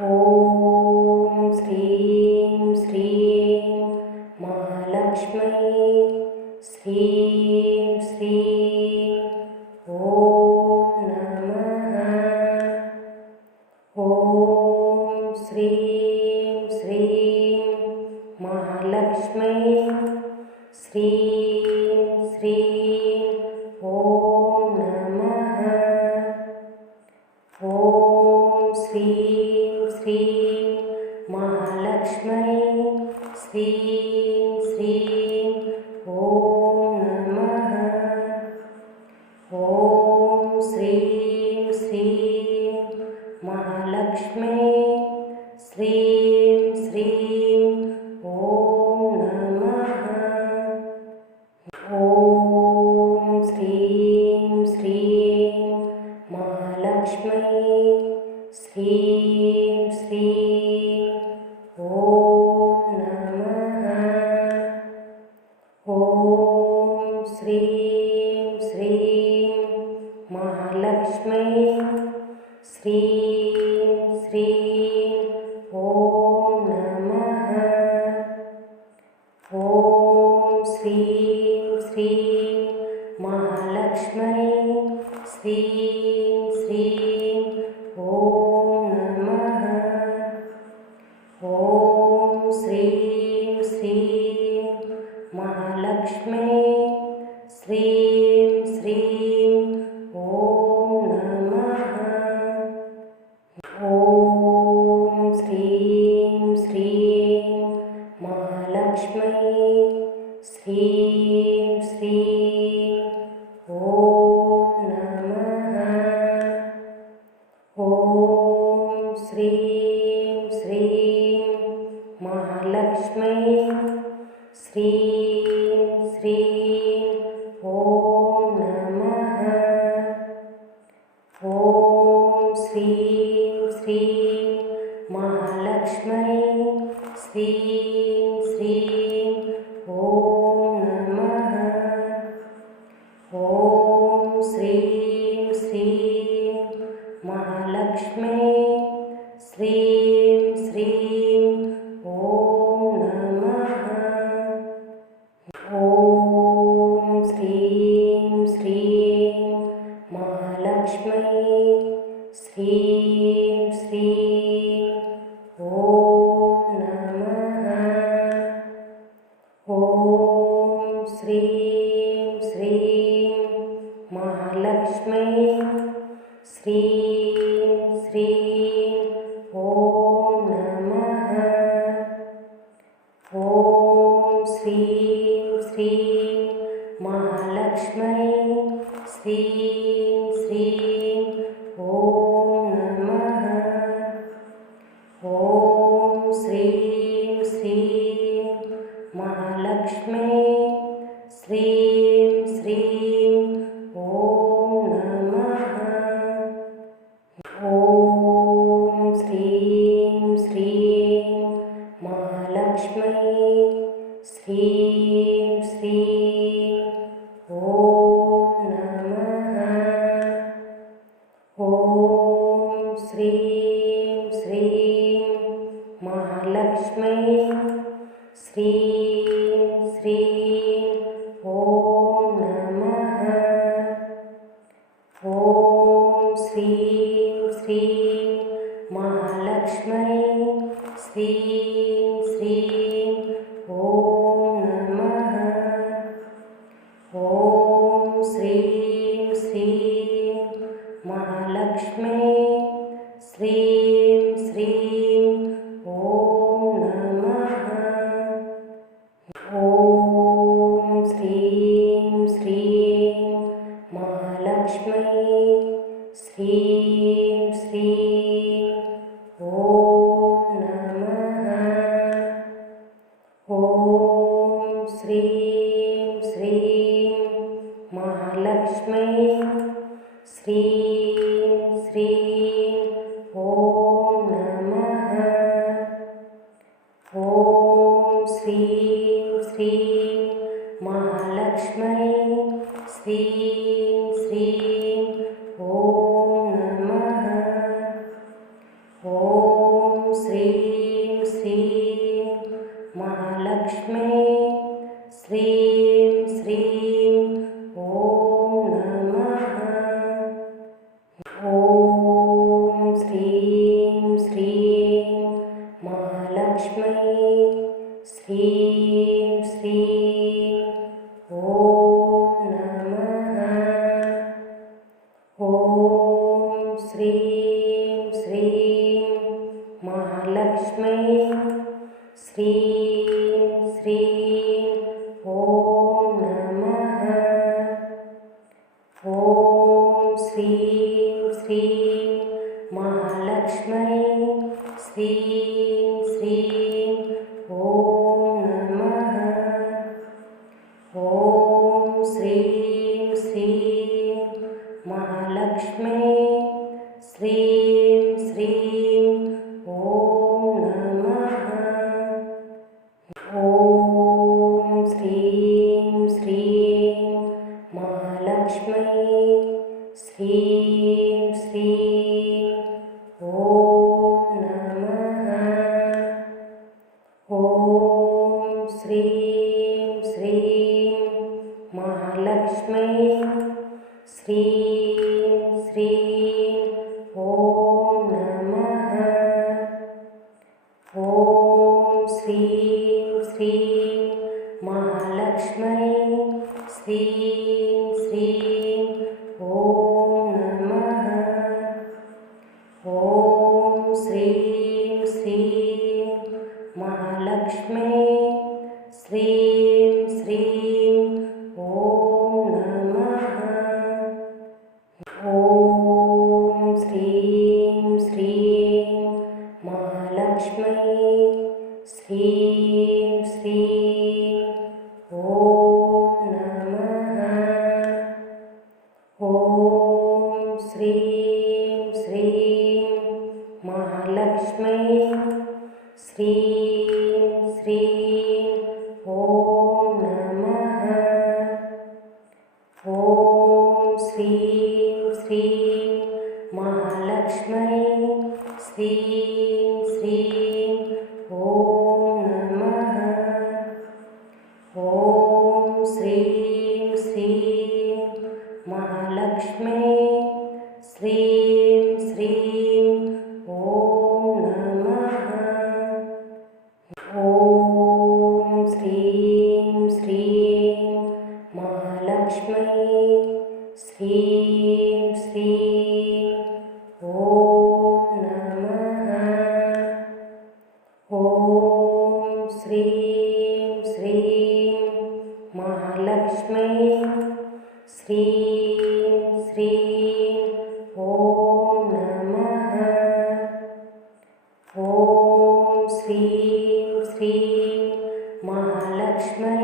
ॐ श्रीं श्रीं महालक्ष्मै श्रीं श्रीं ॐ नमः। ॐ श्रीं श्रीं महालक्ष्मै श्रीं श्रीं ॐ नमः। ॐ श्रीं श्रीं महालक्ष्मै श्रीं श्रीं ॐ नमः। ॐ श्रीं श्रीं महालक्ष्मै श्रीं श्रीं ॐ नमः। ॐ श्रीं श्रीं महालक्ष्मै श्रीं श्रीं ॐ नमः। ॐ श्रीं श्रीं महालक्ष्मै श्रीं श्रीं ॐ नमः। ॐ श्रीं श्रीं महालक्ष्मै श्रीं श्रीं ॐ नमः। ॐ श्रीं श्रीं महालक्ष्मै श्रीं श्रीं ॐ नमः। ॐ श्रीं श्रीं महालक्ष्मै श्रीं श्रीं ॐ नमः। ॐ श्रीं श्रीं महालक्ष्मै श्रीं श्रीं ॐ नमः। ॐ श्रीं श्रीं महालक्ष्मै श्रीं श्रीं ॐ नमः। ॐ श्रीं श्रीं महालक्ष्मै श्रीं श्रीं ॐ नमः। ॐ श्रीं श्रीं महालक्ष्मै श्रीं श्रीं ॐ नमः। ॐ श्रीं श्रीं महालक्ष्मै श्रीं श्रीं ॐ नमः। ॐ श्रीं श्रीं महालक्ष्मै श्रीं श्रीं ॐ नमः। ॐ श्रीं श्रीं महालक्ष्मै श्रीं श्रीं ॐ नमः। ॐ श्रीं श्रीं महालक्ष्मै श्रीं श्रीं ॐ नमः। ॐ श्रीं श्रीं महालक्ष्मै श्रीं श्रीं ॐ नमः। ॐ श्रीं श्रीं महालक्ष्मै श्रीं श्रीं ॐ नमः। ॐ श्रीं श्रीं महालक्ष्मै श्रीं श्रीं ॐ नमः। ॐ श्रीं श्रीं महालक्ष्मै श्रीं श्रीं ॐ नमः। శ్రీం శ్రీం మహాలక్ష్మై శ్రీం శ్రీం ఓం నమః. ఓం శ్రీం శ్రీం మహాలక్ష్మై శ్రీం శ్రీం ఓం నమః. ఓం శ్రీం శ్రీం మహాలక్ష్మై శ్రీం శ్రీం ఓం నమః. ఓం శ్రీం శ్రీం మహాలక్ష్మై శ్రీం శ్రీం ఓం నమః. ఓం శ్రీం శ్రీం మహాలక్ష్మై శ్రీం శ్రీం ఓం నమః. ఓం శ్రీం శ్రీం మహాలక్ష్మై శ్రీం శ్రీం ఓం నమః. ఓం శ్రీం శ్రీం మహాలక్ష్మై శ్రీం శ్రీం ఓం నమః. ఓం శ్రీం శ్రీం మహాలక్ష్మై శ్రీం శ్రీం ఓం నమః. ఓం శ్రీం శ్రీం మహాలక్ష్మై శ్రీం శ్రీం ఓం నమః. ఓం శ్రీం శ్రీం మహాలక్ష్మై శ్రీం శ్రీం ఓం నమః. ఓం శ్రీం శ్రీం మహాలక్ష్మై శ్రీం శ్రీం ఓం నమః. ఓం శ్రీం శ్రీం మహాలక్ష్మై శ్రీం శ్రీం ఓం నమః. ఓం శ్రీం శ్రీం మహాలక్ష్మై శ్రీం శ్రీం ఓం నమః. ఓం శ్రీం శ్రీం మహాలక్ష్మై శ్రీం శ్రీం ఓం నమః. ఓం శ్రీం శ్రీం మహాలక్ష్మై శ్రీం శ్రీం ఓం నమః. ఓం శ్రీం శ్రీం మహాలక్ష్మై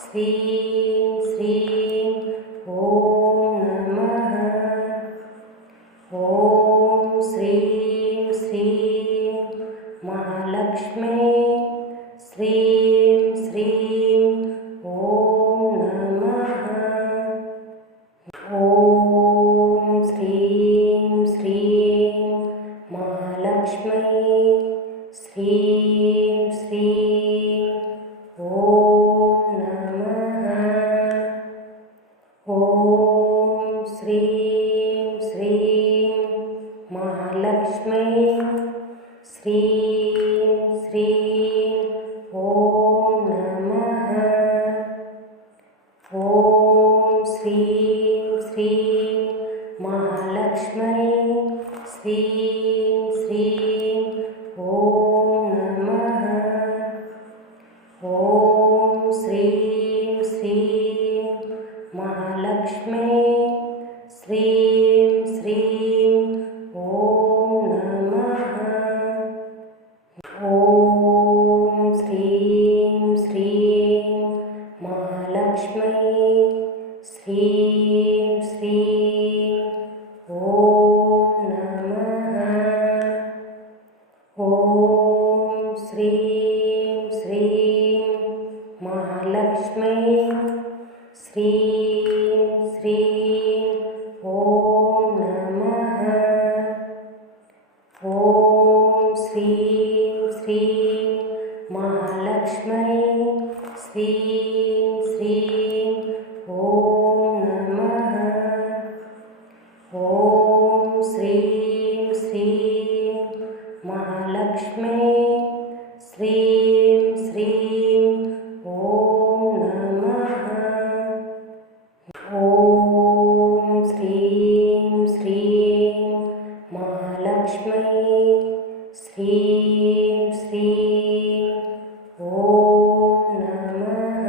శ్రీం శ్రీం ఓం నమః. ఓం శ్రీం శ్రీం మహాలక్ష్మై శ్రీం శ్రీం ఓం నమః. ఓం శ్రీం శ్రీం మహాలక్ష్మై శ్రీం శ్రీం ఓం నమః. ఓం శ్రీం శ్రీం మహాలక్ష్మై శ్రీం శ్రీం ఓం నమః. ఓం శ్రీం శ్రీం మహాలక్ష్మై శ్రీం శ్రీం ఓం నమః. ఓం శ్రీం శ్రీం మహాలక్ష్మై శ్రీం శ్రీం ఓం నమః. ఓం శ్రీం శ్రీం మహాలక్ష్మై శ్రీం శ్రీం ఓం నమః. ఓం శ్రీం శ్రీం మహాలక్ష్మై శ్రీం శ్రీం ఓం నమః. ఓం శ్రీం శ్రీం మహాలక్ష్మై శ్రీం శ్రీం ఓం నమః ఓం శ్రీం శ్రీం మహాలక్ష్మై శ్రీం శ్రీం ఓం నమః ఓం శ్రీం శ్రీం మహాలక్ష్మై శ్రీం శ్రీం ఓం నమః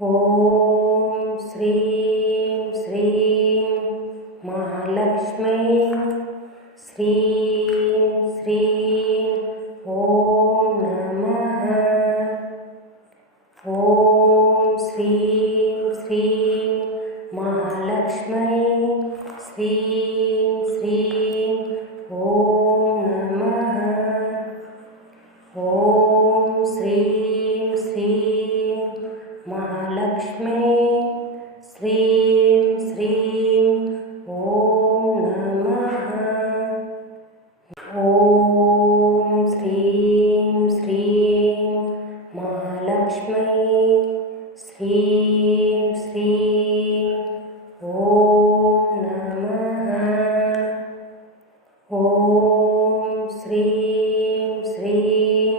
ఓం శ్రీం శ్రీం మహాలక్ష్మై శ్రీం శ్రీం ఓం నమః ఓం శ్రీం శ్రీం మహాలక్ష్మై శ్రీం శ్రీం ఓం నమః ఓం శ్రీం శ్రీం మహాలక్ష్మై శ్రీం శ్రీం ఓం నమః ఓం శ్రీం శ్రీం మహాలక్ష్మై శ్రీం శ్రీం ఓం నమః ఓం శ్రీం శ్రీం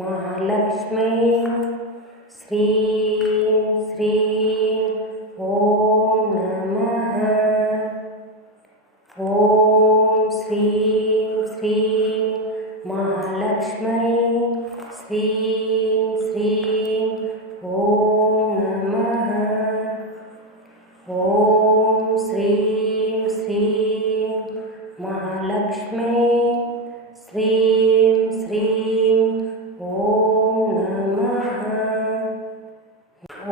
మహాలక్ష్మై శ్రీం శ్రీం ఓం నమః ఓం శ్రీం శ్రీం మహాలక్ష్మై శ్రీం శ్రీం ఓం నమః ఓం శ్రీం శ్రీం మహాలక్ష్మై శ్రీం శ్రీం ఓం నమః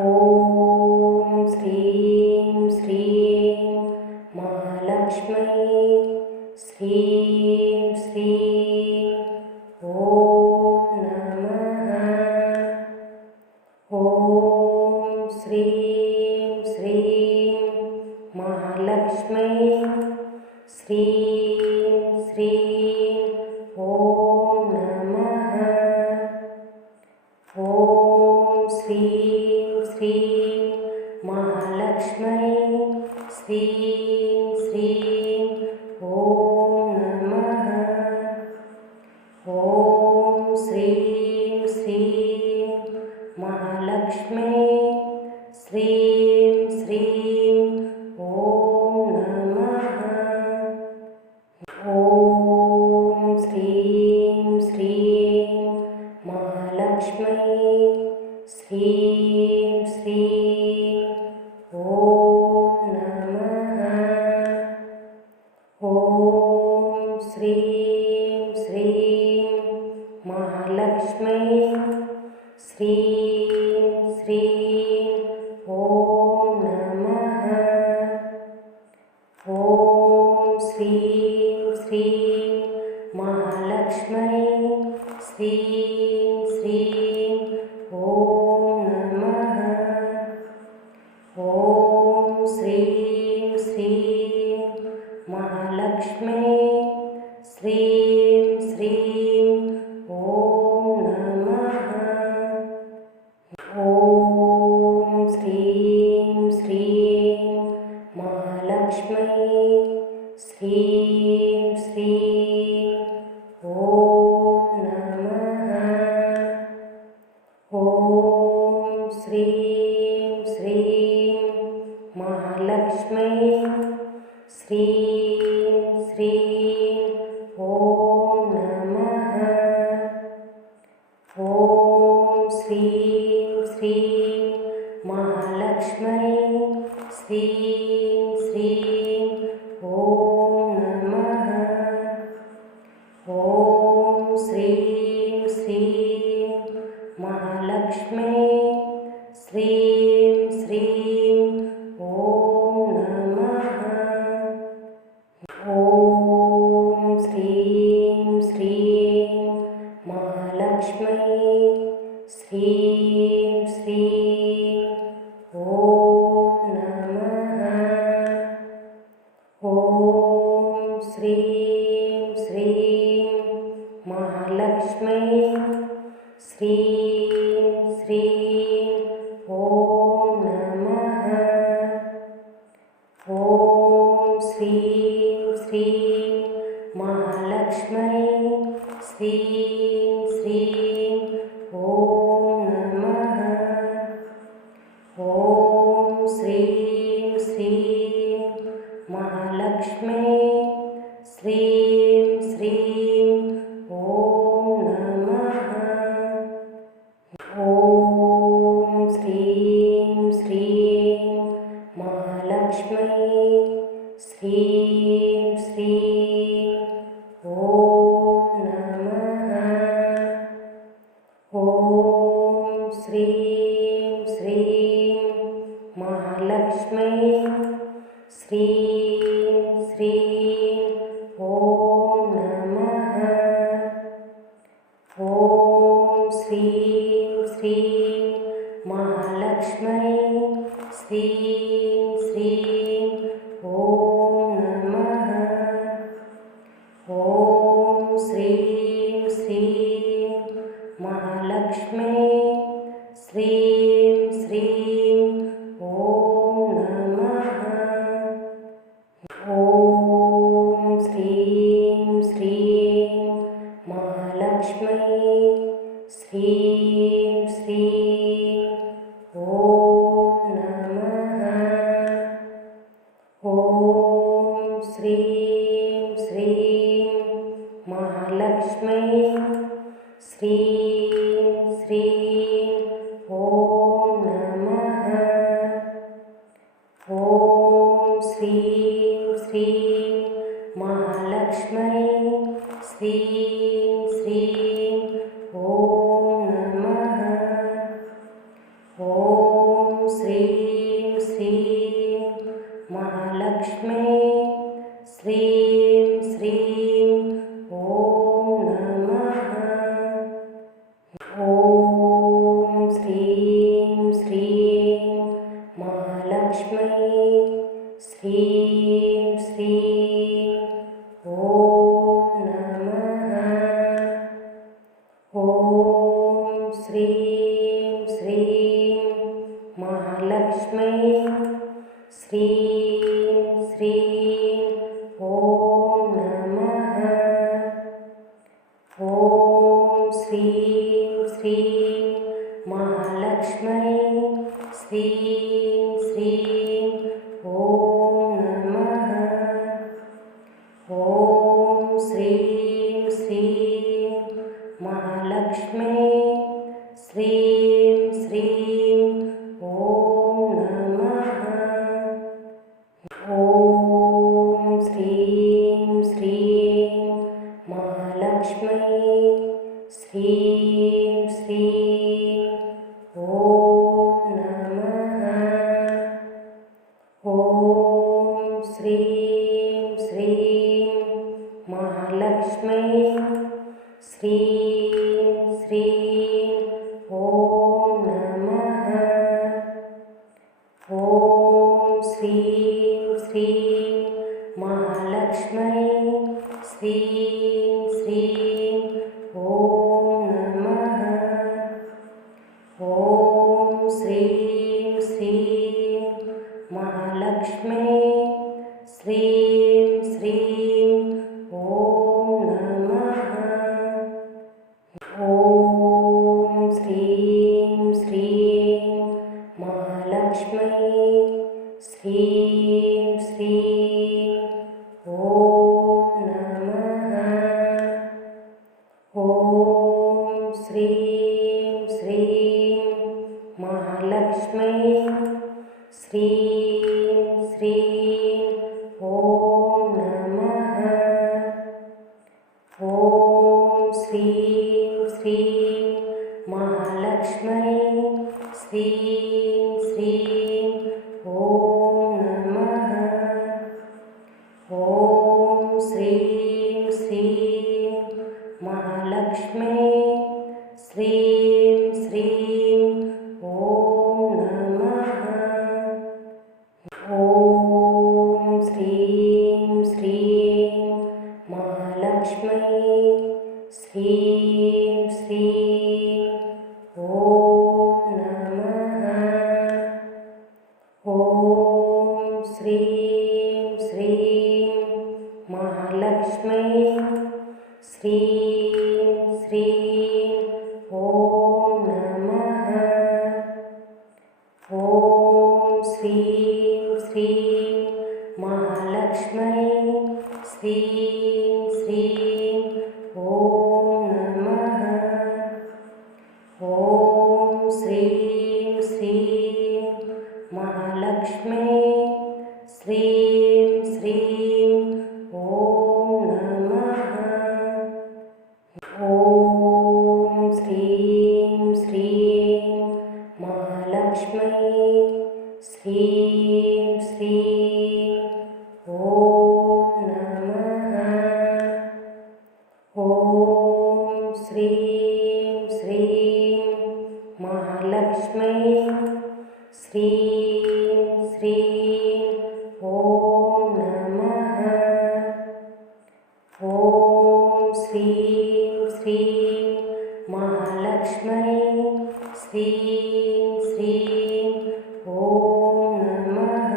ఓం శ్రీం శ్రీం మహాలక్ష్మై శ్రీం శ్రీం ఓం నమః ఓం శ్రీం శ్రీం మహాలక్ష్మై శ్రీం శ్రీం ఓం నమః ఓం శ్రీం శ్రీం మహాలక్ష్మై శ్రీం శ్రీం ఓం నమః ఓం శ్రీం శ్రీం మహాలక్ష్మై శ్రీం శ్రీం ఓం నమః ఓం శ్రీం శ్రీం మహాలక్ష్మై శ్రీం శ్రీం ఓం నమః ఓం శ్రీం శ్రీం మహాలక్ష్మై శ్రీం శ్రీం ఓం నమః ఓం శ్రీం శ్రీం మహాలక్ష్మై శ్రీం శ్రీం ఓం నమః ఓం శ్రీం శ్రీం మహాలక్ష్మై శ్రీం శ్రీం ఓం నమః ఓం శ్రీం శ్రీం మహాలక్ష్మై శ్రీం శ్రీం ఓం నమః ఓం శ్రీం శ్రీం మహాలక్ష్మై శ్రీం శ్రీం ఓం నమః ఓం శ్రీం శ్రీం మహాలక్ష్మై శ్రీం శ్రీం ఓం నమః ఓం శ్రీం శ్రీం మహాలక్ష్మై శ్రీం శ్రీం ఓం నమః ఓం శ్రీం శ్రీం మహాలక్ష్మై శ్రీం శ్రీం ఓం నమః ఓం శ్రీం శ్రీం महालक्ष्मै श्रीं श्रीं ॐ नमः। ॐ श्रीं श्रीं महालक्ष्मै श्रीं श्रीं ॐ नमः। ॐ श्रीं श्रीं महालक्ष्मै श्रीं श्रीं ॐ नमः। ॐ श्रीं श्रीं महालक्ष्मै श्रीं श्रीं ॐ नमः। ॐ श्रीं श्रीं महालक्ष्मै श्रीं श्रीं ॐ नमः। ॐ श्रीं श्रीं महालक्ष्मै श्रीं श्रीं ॐ नमः। ॐ श्रीं श्रीं महालक्ष्मै श्रीं श्रीं ॐ नमः। ॐ श्रीं श्रीं महालक्ष्मै श्रीं श्रीं ॐ नमः। ॐ श्रीं श्रीं महालक्ष्मै श्रीं श्रीं ॐ नमः। ॐ श्रीं श्रीं महालक्ष्मै श्रीं श्रीं ॐ नमः। ॐ श्रीं श्रीं महालक्ष्मै श्रीं श्रीं ॐ नमः। ॐ श्रीं श्रीं महालक्ष्मै श्रीं श्रीं ॐ नमः। ॐ श्रीं श्रीं महालक्ष्मै श्रीं श्रीं ॐ नमः। ॐ श्रीं श्रीं महालक्ष्मै श्रीं श्रीं ॐ नमः। ॐ श्रीं श्रीं महालक्ष्मै श्रीं श्रीं ॐ नमः। ॐ श्रीं श्रीं महालक्ष्मै श्रीं श्रीं ॐ नमः। ॐ श्रीं श्रीं महालक्ष्मै श्रीं श्रीं ॐ नमः। ॐ श्रीं श्रीं महालक्ष्मै श्रीं श्रीं ॐ नमः। ॐ श्रीं श्रीं महालक्ष्मै श्रीं श्रीं ॐ नमः। ॐ श्रीं श्रीं महालक्ष्मै श्रीं श्रीं ॐ नमः। ॐ श्रीं श्रीं महालक्ष्मै श्रीं श्रीं ॐ नमः। ॐ श्रीं श्रीं महालक्ष्मै श्रीं श्रीं ॐ नमः। ॐ श्रीं श्रीं महालक्ष्मै श्रीं श्रीं ॐ नमः। ॐ श्रीं श्रीं महालक्ष्मै శ్రీం శ్రీం ఓం నమః. ఓం శ్రీం శ్రీం మహాలక్ష్మీ. శ్రీం శ్రీం ఓం నమః. ఓం శ్రీం శ్రీం మహాలక్ష్మీ. శ్రీం శ్రీం ఓం నమః. ఓం శ్రీం శ్రీం మహాలక్ష్మీ. శ్రీం శ్రీం ఓం నమః. ఓం శ్రీం శ్రీం మహాలక్ష్మీ. శ్రీం శ్రీం ఓం నమః. ఓం శ్రీం శ్రీం మహాలక్ష్మీ. శ్రీం శ్రీం ఓం నమః. ఓం శ్రీం శ్రీం మహాలక్ష్మీ. శ్రీం శ్రీం ఓం నమః.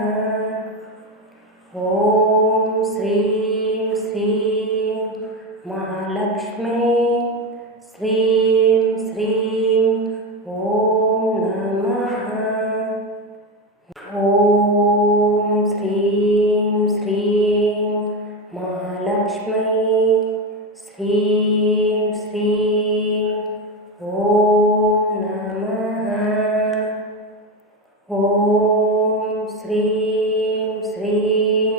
ఓం శ్రీం శ్రీం మహాలక్ష్మీ. శ్రీం శ్రీం ఓం నమః. ఓం శ్రీం శ్రీం మహాలక్ష్మీ. శ్రీం శ్రీం ఓం నమః. ఓం శ్రీం శ్రీం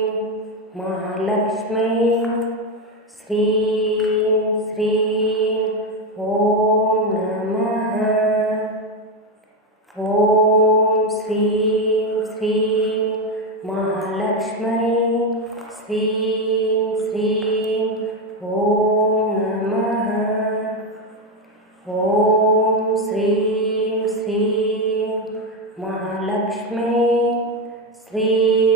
మహాలక్ష్మీ. శ్రీం శ్రీం ఓం నమః. ఓం శ్రీం శ్రీం మహాలక్ష్మీ. శ్రీం శ్రీం ఓం నమః. ఓం శ్రీం శ్రీం మహాలక్ష్మీ. శ్రీం